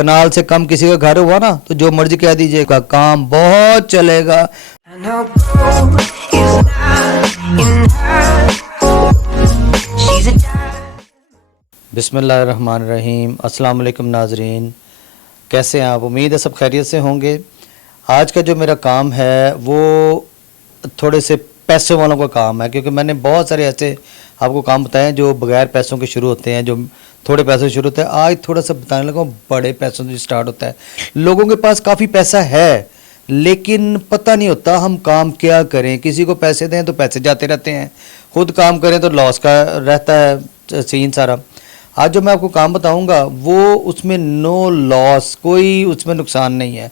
कनाल से कम किसी का घर हुआ ना तो जो मर्जी कह दीजिएगा, काम बहुत चलेगा। बिस्मिल्लाहिर्रहमानिर्रहीम। अस्सलाम वालेकुम नाजरीन, कैसे हैं आप? उम्मीद है सब खैरियत से होंगे। आज का जो मेरा काम है वो थोड़े से पैसे वालों का काम है, क्योंकि मैंने बहुत सारे ऐसे आपको काम बताए हैं जो बगैर पैसों के शुरू होते हैं, जो थोड़े पैसों से शुरू होते हैं। आज थोड़ा सा बताने लगा बड़े पैसों से स्टार्ट होता है। लोगों के पास काफ़ी पैसा है लेकिन पता नहीं होता हम काम क्या करें। किसी को पैसे दें तो पैसे जाते रहते हैं, खुद काम करें तो लॉस का रहता है सीन सारा। आज जो मैं आपको काम बताऊंगा वो उसमें नो लॉस, कोई उसमें नुकसान नहीं है।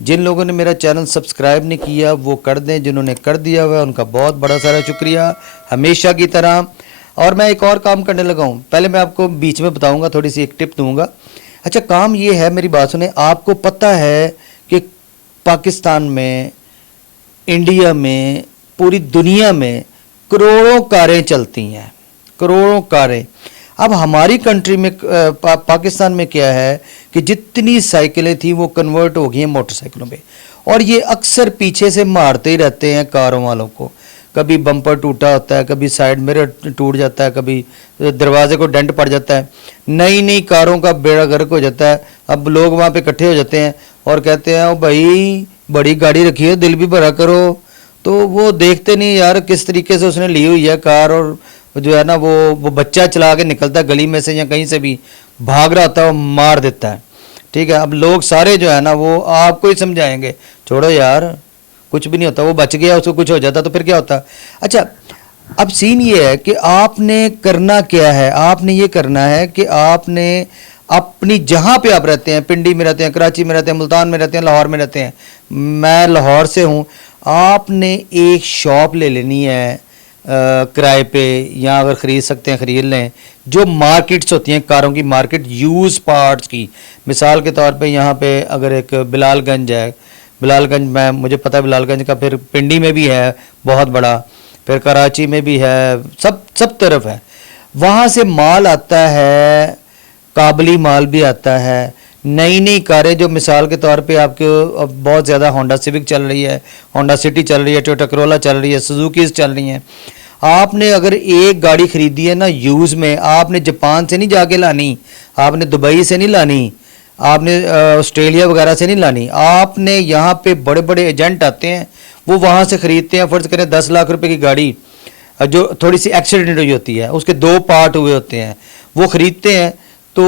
जिन लोगों ने मेरा चैनल सब्सक्राइब नहीं किया वो कर दें, जिन्होंने कर दिया हुआ है उनका बहुत बड़ा सारा शुक्रिया हमेशा की तरह। और मैं एक और काम करने लगा हूँ, पहले मैं आपको बीच में बताऊंगा, थोड़ी सी एक टिप दूंगा। अच्छा, काम ये है, मेरी बात सुने। आपको पता है कि पाकिस्तान में, इंडिया में, पूरी दुनिया में करोड़ों कारें चलती हैं, करोड़ों कारें। अब हमारी कंट्री में पाकिस्तान में क्या है कि जितनी साइकिलें थी वो कन्वर्ट हो गई हैं मोटरसाइकिलों पे, और ये अक्सर पीछे से मारते ही रहते हैं कारों वालों को। कभी बम्पर टूटा होता है, कभी साइड मिरर टूट जाता है, कभी दरवाजे को डेंट पड़ जाता है, नई नई कारों का बेड़ा गर्क हो जाता है। अब लोग वहाँ पे इकट्ठे हो जाते हैं और कहते हैं ओ भाई बड़ी गाड़ी रखी है, दिल भी भरा करो। तो वो देखते नहीं यार किस तरीके से उसने ली हुई है कार, और जो है ना वो बच्चा चला के निकलता है गली में से या कहीं से भी भाग रहा होता है, वो मार देता है। ठीक है, अब लोग सारे जो है ना वो आपको ही समझाएंगे छोड़ो यार कुछ भी नहीं होता, वो बच गया, उसको कुछ हो जाता तो फिर क्या होता। अच्छा, अब सीन ये है कि आपने करना क्या है। आपने ये करना है कि आपने अपनी जहाँ पे आप रहते हैं, पिंडी में रहते हैं, कराची में रहते हैं, मुल्तान में रहते हैं, लाहौर में रहते हैं, मैं लाहौर से हूँ, आपने एक शॉप ले लेनी है किराए पे, या अगर ख़रीद सकते हैं ख़रीद लें। जो मार्केट्स होती हैं कारों की, मार्केट यूज़ पार्ट्स की, मिसाल के तौर पे यहाँ पे अगर एक बिलालगंज है, बिलालगंज में मुझे पता है बिलालगंज का, फिर पिंडी में भी है बहुत बड़ा, फिर कराची में भी है, सब तरफ है। वहाँ से माल आता है, काबली माल भी आता है, नई नई कारें जो मिसाल के तौर पे आपके बहुत ज़्यादा होंडा सिविक चल रही है, होंडा सिटी चल रही है, टोयोटा करोला चल रही है, सुजुकीज़ चल रही हैं। आपने अगर एक गाड़ी ख़रीदी है ना यूज़ में, आपने जापान से नहीं जाके लानी, आपने दुबई से नहीं लानी, आपने ऑस्ट्रेलिया वगैरह से नहीं लानी। आपने यहाँ पे बड़े बड़े एजेंट आते हैं, वो वहाँ से ख़रीदते हैं। फ़र्ज़ करें 10 लाख रुपए की गाड़ी जो थोड़ी सी एक्सीडेंट हुई होती है, उसके 2 पार्ट हुए होते हैं, वो ख़रीदते हैं तो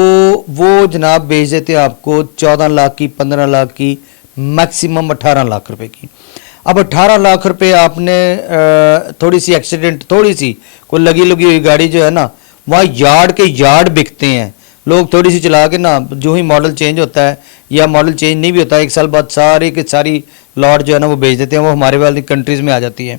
वो जनाब बेच देते हैं आपको 14 लाख की, 15 लाख की, मैक्सिमम 18 लाख रुपए की। अब 18 लाख रुपए आपने थोड़ी सी एक्सीडेंट, थोड़ी सी कोई लगी हुई गाड़ी जो है ना, वहाँ यार्ड के यार्ड बिकते हैं। लोग थोड़ी सी चला के ना, जो ही मॉडल चेंज होता है या मॉडल चेंज नहीं भी होता है, 1 साल बाद सारी की सारी लॉट जो है ना वो बेच देते हैं, वो हमारे वाली कंट्रीज़ में आ जाती है।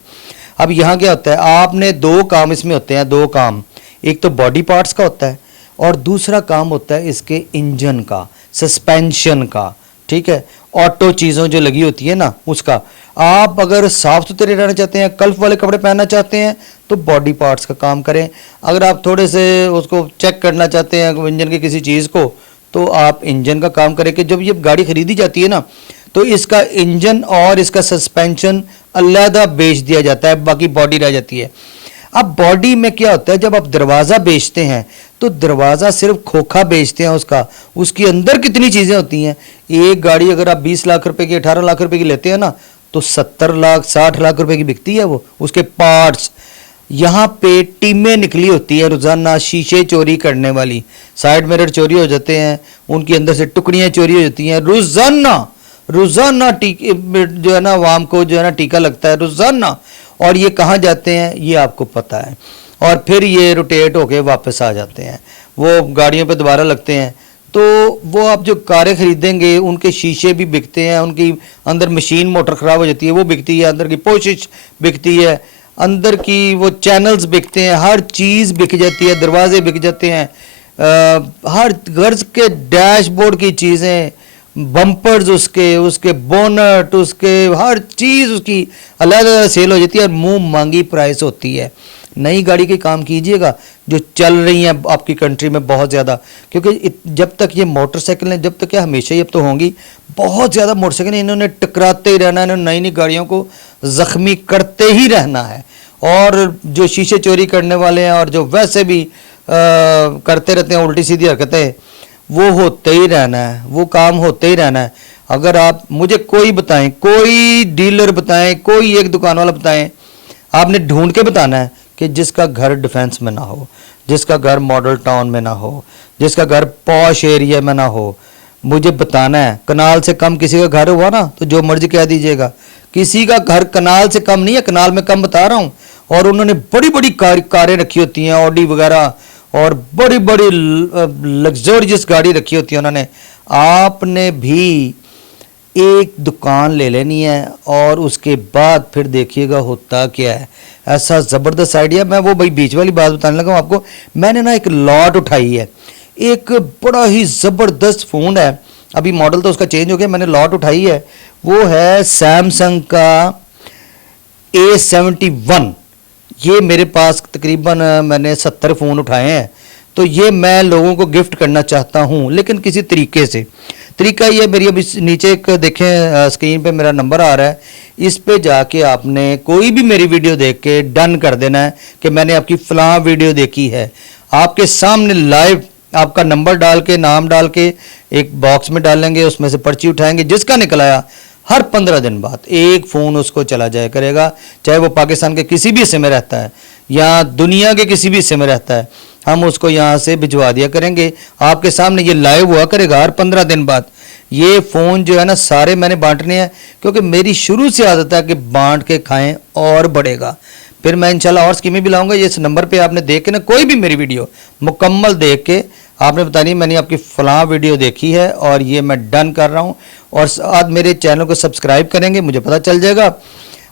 अब यहाँ क्या होता है, आपने 2 काम इसमें होते हैं, 2 काम। एक तो बॉडी पार्ट्स का होता है और दूसरा काम होता है इसके इंजन का, सस्पेंशन का। ठीक है, ऑटो चीज़ों जो लगी होती है ना उसका। आप अगर साफ़ सुथरे रहना चाहते हैं, कल्फ वाले कपड़े पहनना चाहते हैं तो बॉडी पार्ट्स का काम करें। अगर आप थोड़े से उसको चेक करना चाहते हैं इंजन की किसी चीज़ को, तो आप इंजन का काम करें कि जब ये गाड़ी ख़रीदी जाती है ना तो इसका इंजन और इसका सस्पेंशन अलहदा बेच दिया जाता है, बाकी बॉडी रह जाती है। अब बॉडी में क्या होता है, जब आप दरवाज़ा बेचते हैं तो दरवाज़ा सिर्फ खोखा बेचते हैं उसका, उसके अंदर कितनी चीज़ें होती हैं। एक गाड़ी अगर आप 20 लाख रुपए की, 18 लाख रुपए की लेते हैं ना तो 70 लाख 60 लाख रुपए की बिकती है वो, उसके पार्ट्स। यहाँ पे टीमें निकली होती है रोज़ाना शीशे चोरी करने वाली, साइड मिरर चोरी हो जाते हैं, उनके अंदर से टुकड़ियाँ चोरी हो जाती हैं रोज़ाना टीके जो है ना आवाम को जो है ना टीका लगता है रोज़ाना। और ये कहाँ जाते हैं ये आपको पता है, और फिर ये रोटेट होके वापस आ जाते हैं, वो गाड़ियों पे दोबारा लगते हैं। तो वो आप जो कारें ख़रीदेंगे उनके शीशे भी बिकते हैं, उनकी अंदर मशीन मोटर ख़राब हो जाती है वो बिकती है, अंदर की पोशिश बिकती है, अंदर की वो चैनल्स बिकते हैं, हर चीज़ बिक जाती है, दरवाजे बिक जाते हैं, हर घर के डैशबोर्ड की चीज़ें, बम्पर्स उसके बोनट, उसके हर चीज़ उसकी अलग अलग सेल हो जाती है और मुंह मांगी प्राइस होती है। नई गाड़ी के काम कीजिएगा जो चल रही हैं आपकी कंट्री में बहुत ज़्यादा, क्योंकि जब तक ये मोटरसाइकिलें, जब तक क्या हमेशा ही अब तो होंगी, बहुत ज़्यादा मोटरसाइकिल इन्होंने टकराते ही रहना है, इन्होंने नई नई गाड़ियों को ज़ख्मी करते ही रहना है। और जो शीशे चोरी करने वाले हैं और जो वैसे भी करते रहते हैं उल्टी सीधी हरकतें, वो होते ही रहना है, वो काम होते ही रहना है। अगर आप मुझे कोई बताएं, कोई डीलर बताएं, कोई एक दुकान वाला बताएं, आपने ढूंढ के बताना है कि जिसका घर डिफेंस में ना हो, जिसका घर मॉडल टाउन में ना हो, जिसका घर पॉश एरिया में ना हो, मुझे बताना है। कनाल से कम किसी का घर हुआ ना तो जो मर्जी कह दीजिएगा, किसी का घर कनाल से कम नहीं है, कनाल में कम बता रहा हूँ। और उन्होंने बड़ी बड़ी कारें रखी होती हैं, ऑडी वगैरह, और बड़ी बड़ी लग्जरियस गाड़ी रखी होती है उन्होंने। आपने भी एक दुकान ले लेनी है और उसके बाद फिर देखिएगा होता क्या है। ऐसा ज़बरदस्त आइडिया। मैं वो भाई बीच वाली बात बताने लगा हूँ आपको। मैंने ना एक लॉट उठाई है, एक बड़ा ही ज़बरदस्त फ़ोन है, अभी मॉडल तो उसका चेंज हो गया, मैंने लॉट उठाई है, वो है सैमसंग का A71। ये मेरे पास तकरीबन मैंने 70 फ़ोन उठाए हैं, तो ये मैं लोगों को गिफ्ट करना चाहता हूँ, लेकिन किसी तरीके से। तरीका ये, मेरी अभी नीचे एक देखें स्क्रीन पे मेरा नंबर आ रहा है, इस पे जाके आपने कोई भी मेरी वीडियो देख के डन कर देना है कि मैंने आपकी फ़लाँ वीडियो देखी है। आपके सामने लाइव आपका नंबर डाल के, नाम डाल के एक बॉक्स में डालेंगे, उसमें से पर्ची उठाएंगे, जिसका निकल आया हर 15 दिन बाद एक फ़ोन उसको चला जाया करेगा, चाहे वो पाकिस्तान के किसी भी हिस्से में रहता है या दुनिया के किसी भी हिस्से में रहता है, हम उसको यहाँ से भिजवा दिया करेंगे। आपके सामने ये लाइव हुआ करेगा हर 15 दिन बाद। ये फ़ोन जो है ना सारे मैंने बांटने हैं, क्योंकि मेरी शुरू से आदत है कि बांट के खाएं और बढ़ेगा। फिर मैं इंशाल्लाह और स्कीमें भी लाऊंगा। इस नंबर पे आपने देख के ना कोई भी मेरी वीडियो मुकम्मल देख के आपने बतानी मैंने आपकी फ़लाँ वीडियो देखी है और ये मैं डन कर रहा हूँ। और साथ मेरे चैनल को सब्सक्राइब करेंगे, मुझे पता चल जाएगा।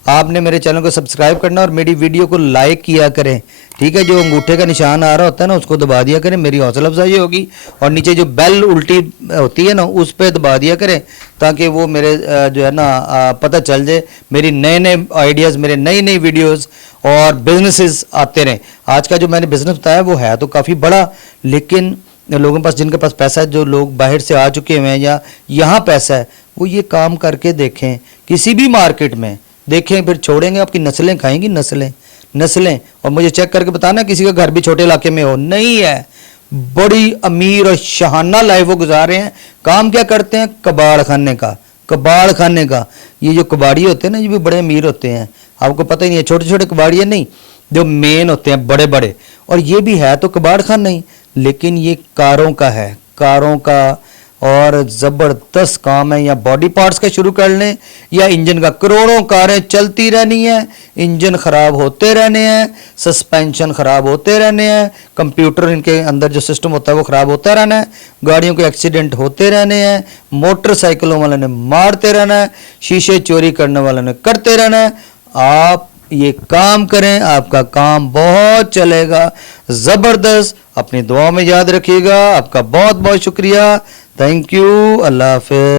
आपने मेरे चैनल को सब्सक्राइब करना और मेरी वीडियो को लाइक किया करें, ठीक है। जो अंगूठे का निशान आ रहा होता है ना उसको दबा दिया करें, मेरी हौसला अफजाई होगी। और नीचे जो बेल उल्टी होती है ना उस पर दबा दिया करें, ताकि वो मेरे जो है ना पता चल जाए मेरी नए नए आइडियाज़, मेरे नई नई वीडियोज़ और बिजनेसेस आते रहें। आज का जो मैंने बिज़नेस बताया वो है तो काफ़ी बड़ा, लेकिन लोगों के पास, जिनके पास पैसा है, जो लोग बाहर से आ चुके हुए हैं या यहाँ पैसा है, वो ये काम करके देखें किसी भी मार्केट में, देखें फिर छोड़ेंगे, आपकी नस्लें खाएंगी, नस्लें। और मुझे चेक करके बताना किसी का घर भी छोटे इलाके में हो, नहीं है, बड़ी अमीर और शहाना लाइफ वो गुजार रहे हैं। काम क्या करते हैं? कबाड़ खाने का। ये जो कबाड़ी होते हैं ना ये भी बड़े अमीर होते हैं, आपको पता ही नहीं है। छोटे छोटे कबाड़िए नहीं, जो मेन होते हैं बड़े बड़े। और ये भी है तो कबाड़ खान नहीं, लेकिन ये कारों का है, कारों का, और ज़बरदस्त काम है। या बॉडी पार्ट्स का शुरू कर लें या इंजन का। करोड़ों कारें चलती रहनी है, इंजन ख़राब होते रहने हैं, सस्पेंशन ख़राब होते रहने हैं, कंप्यूटर इनके अंदर जो सिस्टम होता है वो ख़राब होता रहना है, गाड़ियों के एक्सीडेंट होते रहने हैं, मोटरसाइकिलों वाले ने मारते रहना है, शीशे चोरी करने वाले ने करते रहना है। आप ये काम करें, आपका काम बहुत चलेगा, ज़बरदस्त। अपनी दुआ में याद रखिएगा। आपका बहुत बहुत शुक्रिया। Thank you. अल्लाह हाफ़िज़।